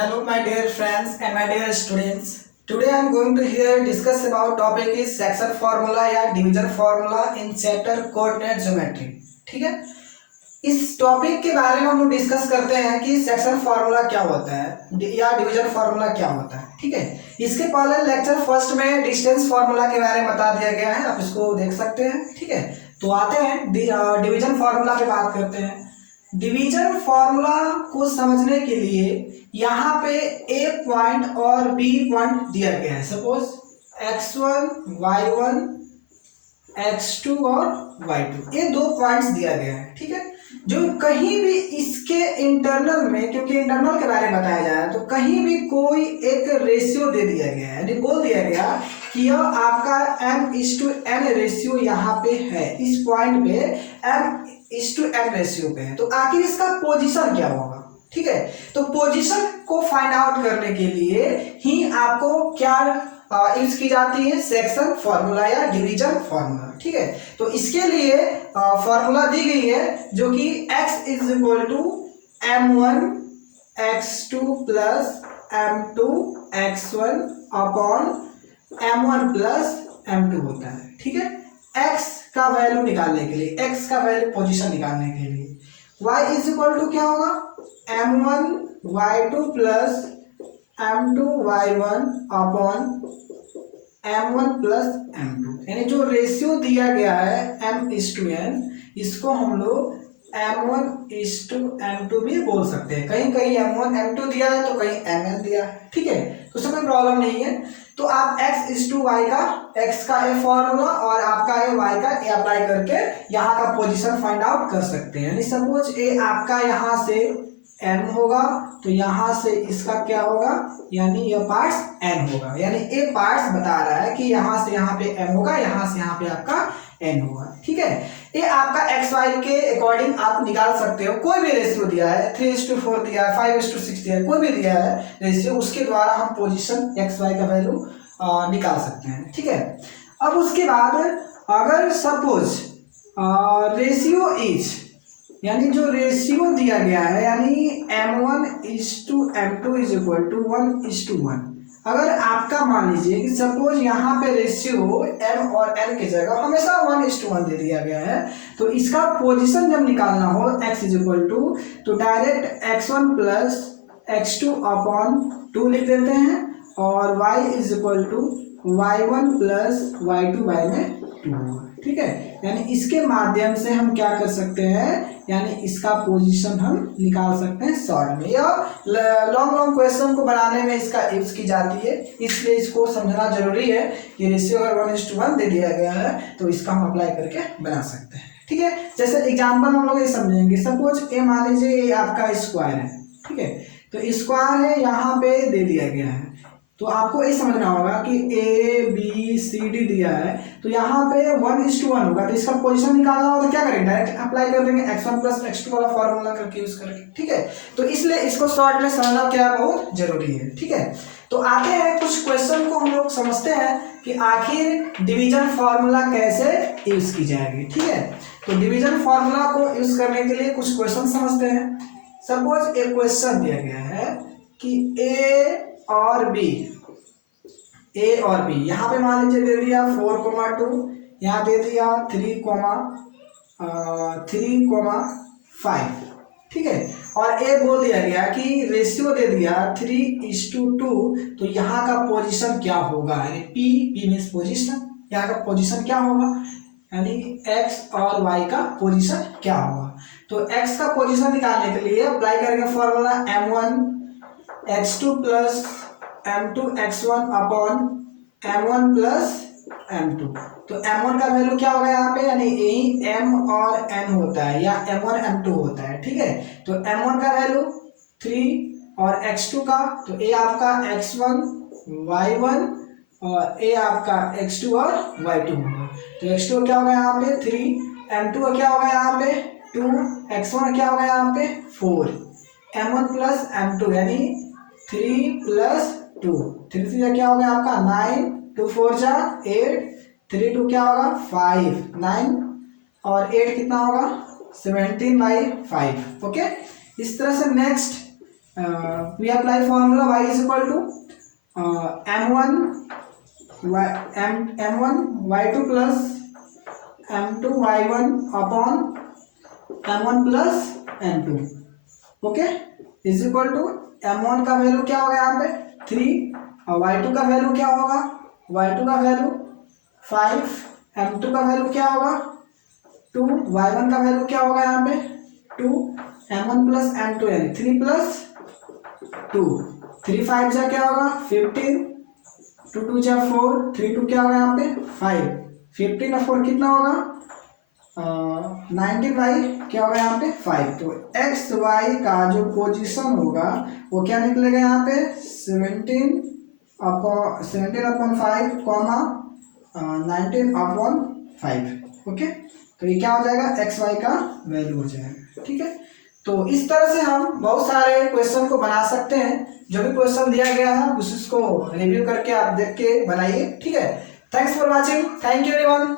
Hello, my dear friends and my dear students. Today I am going to here discuss about topic is section formula या division formula in chapter coordinate geometry. ठीक है, इस topic के बारे में हम लोग डिस्कस करते हैं कि सेक्शन फार्मूला क्या होता है या डिवीजन फार्मूला क्या होता है। ठीक है, इसके पहले लेक्चर फर्स्ट में डिस्टेंस फार्मूला के बारे में बता दिया गया है, आप इसको देख सकते हैं। ठीक है, तो आते हैं डिवीजन फार्मूला पे बात करते हैं। डिवीजन फार्मूला को समझने के लिए यहाँ पे ए पॉइंट और बी पॉइंट दिया गया है। सपोज x1 y1 x2 और y2 ये दो पॉइंट्स दिया गया है। ठीक है, जो कहीं भी इसके इंटरनल में, क्योंकि इंटरनल के बारे में बताया जाए तो कहीं भी कोई एक रेशियो दे दिया गया है, यानी बोल दिया गया कि यह आपका m/n रेशियो यहाँ पे है, इस पॉइंट पे m/n रेशियो पे है, तो आखिर इसका पोजीशन क्या होगा। ठीक है, तो पोजीशन को फाइंड आउट करने के लिए ही आपको क्या यूज की जाती है, सेक्शन फार्मूला या डिवीजन फार्मूला। ठीक है, तो इसके लिए फार्मूला दी गई है जो कि x is equal to m1 x2 plus m2 x1 upon m1 plus m2 होता है। ठीक है, x का वैल्यू निकालने के लिए, x का वैल्यू पोजीशन निकालने के लिए y इज इक्वल टू क्या होगा, m1 y2 plus m2 y1 upon m1 plus m2, यानी जो रेशियो दिया गया है m/n, इसको हम लोग m1/m2 भी बोल सकते हैं। कहीं कहीं m1 m2 दिया है तो कहीं mn दिया है। ठीक है, तो उसमें कोई प्रॉब्लम नहीं है। तो आप x/y का, x का ए फॉर्मूला और आपका ए y का ए अप्लाई करके यहाँ का पोजीशन फाइंड आउट कर सकते हैं। यानी सपोज ए आपका यहाँ से m होगा तो यहाँ से इसका क्या होगा, यानी यह पार्ट्स n होगा, यानी ए पार्ट्स बता रहा है कि यहाँ से यहाँ पे m होगा, यहाँ से यहाँ पे आपका n होगा। ठीक है, ये आपका एक्स वाई के अकॉर्डिंग आप निकाल सकते हो। कोई भी रेशियो दिया है, 3:4 दिया है, 5:6 दिया है, कोई भी दिया है रेशियो, उसके द्वारा हम पोजीशन एक्स वाई का वैल्यू निकाल सकते हैं। ठीक है, अब उसके बाद अगर सपोज रेशियो इज, यानी जो रेशियो दिया गया है, यानी m1:m2 इज इक्वल टू 1:1, अगर आपका मान लीजिए कि सपोज यहाँ पे रेशियो m और n की जगह हमेशा 1:1 दे दिया गया है, तो इसका पोजीशन जब निकालना हो x इज इक्वल टू, तो direct x1 plus x2 upon 2 लिख देते हैं और y is equal to y1 plus y2 by में 2। ठीक है, यानी इसके माध्यम से हम क्या कर सकते हैं, यानी इसका पोजीशन हम निकाल सकते हैं शॉर्ट में, या लॉन्ग क्वेश्चन को बनाने में इसका यूज की जाती है। इसलिए इसको समझना जरूरी है कि रेशियो अगर 1:1 दे दिया गया है तो इसका हम अप्लाई करके बना सकते हैं। ठीक है, जैसे एग्जाम्पल हम लोग ये समझेंगे। सपोज ए मान लीजिए ये आपका स्क्वायर है। ठीक है, तो स्क्वायर है, यहाँ पे दे दिया गया है, तो आपको ये समझना होगा कि ए बी सी डी दिया है, तो यहाँ पे 1:1 होगा, तो इसका पोजीशन निकालना हो तो क्या करेंगे, डायरेक्ट अप्लाई कर देंगे x1 प्लस x2 वाला फॉर्मूला करके यूज करके। ठीक है, तो इसलिए इसको शॉर्ट में समझना क्या बहुत जरूरी है। ठीक है, तो आते हैं कुछ क्वेश्चन को हम लोग समझते हैं कि आखिर डिवीजन फार्मूला कैसे यूज की जाएगी। ठीक है, तो डिवीजन फार्मूला को यूज करने के लिए कुछ क्वेश्चन समझते हैं। सपोज एक क्वेश्चन दिया गया है कि ए और बी, यहाँ पे मान लीजिए दे दिया 4,2, यहाँ दे दिया 3,5। ठीक है, और ए बोल दिया गया कि रेशियो दे दिया 3:2, तो यहाँ का पोजीशन क्या होगा, यानी पी मीन्स पोजीशन, यहाँ का पोजीशन क्या होगा, यानी एक्स और वाई का पोजीशन क्या होगा। तो एक्स का पोजीशन निकालने के लिए अप्लाई करेंगे formula m1 x2 plus m2 x1 upon m1 plus m2। तो m1 का वैल्यू क्या होगा यहाँ पे, यानी यही m और n होता है या m1 m2 होता है। ठीक है, तो m1 का वैल्यू 3 और x2 का, तो a आपका x1 y1 और a आपका x2 और y2 होगा। तो x2 क्या होगा यहाँ पे 3, m2 क्या होगा यहाँ पे 2, x1 क्या होगा यहाँ पे 4, m1 प्लस m2 यानी 3 प्लस 2, 3 से क्या होगा आपका 9, 2 4 जा 8, 3 2 क्या होगा 5, 9 और 8 कितना होगा 17/5। ओके, इस तरह से next we apply formula y is equal to m1 y2 plus m2 y1 upon m1 plus m2, okay, is equal to m1 का वैल्यू क्या होगा यहाँ पे 3 और y2 का वैल्यू क्या होगा, y2 का वैल्यू 5, m2 का वैल्यू क्या होगा 2, y1 का वैल्यू क्या होगा यहाँ पे 2, m1 प्लस m2 यानी 3 प्लस 2, 3 5 जा क्या होगा 15, 2 2 जा 4, 3 2 क्या होगा यहाँ पे 5, 15 और 4 कितना होगा 19 बाई क्या होगा यहाँ पे 5। तो एक्स वाई का जो पोजीशन होगा वो क्या निकलेगा यहाँ पे 17/5 कॉमा 19/5, ओके। तो ये क्या हो जाएगा एक्स वाई का वैल्यू हो जाएगा, ठीक है। तो इस तरह से हम बहुत सारे क्वेश्चन को बना सकते हैं। जो भी क्वेश्चन दिया गया है उसको रिव्यू करके आप देख के बनाइए, ठीक है। Thanks for watching, thank you everyone.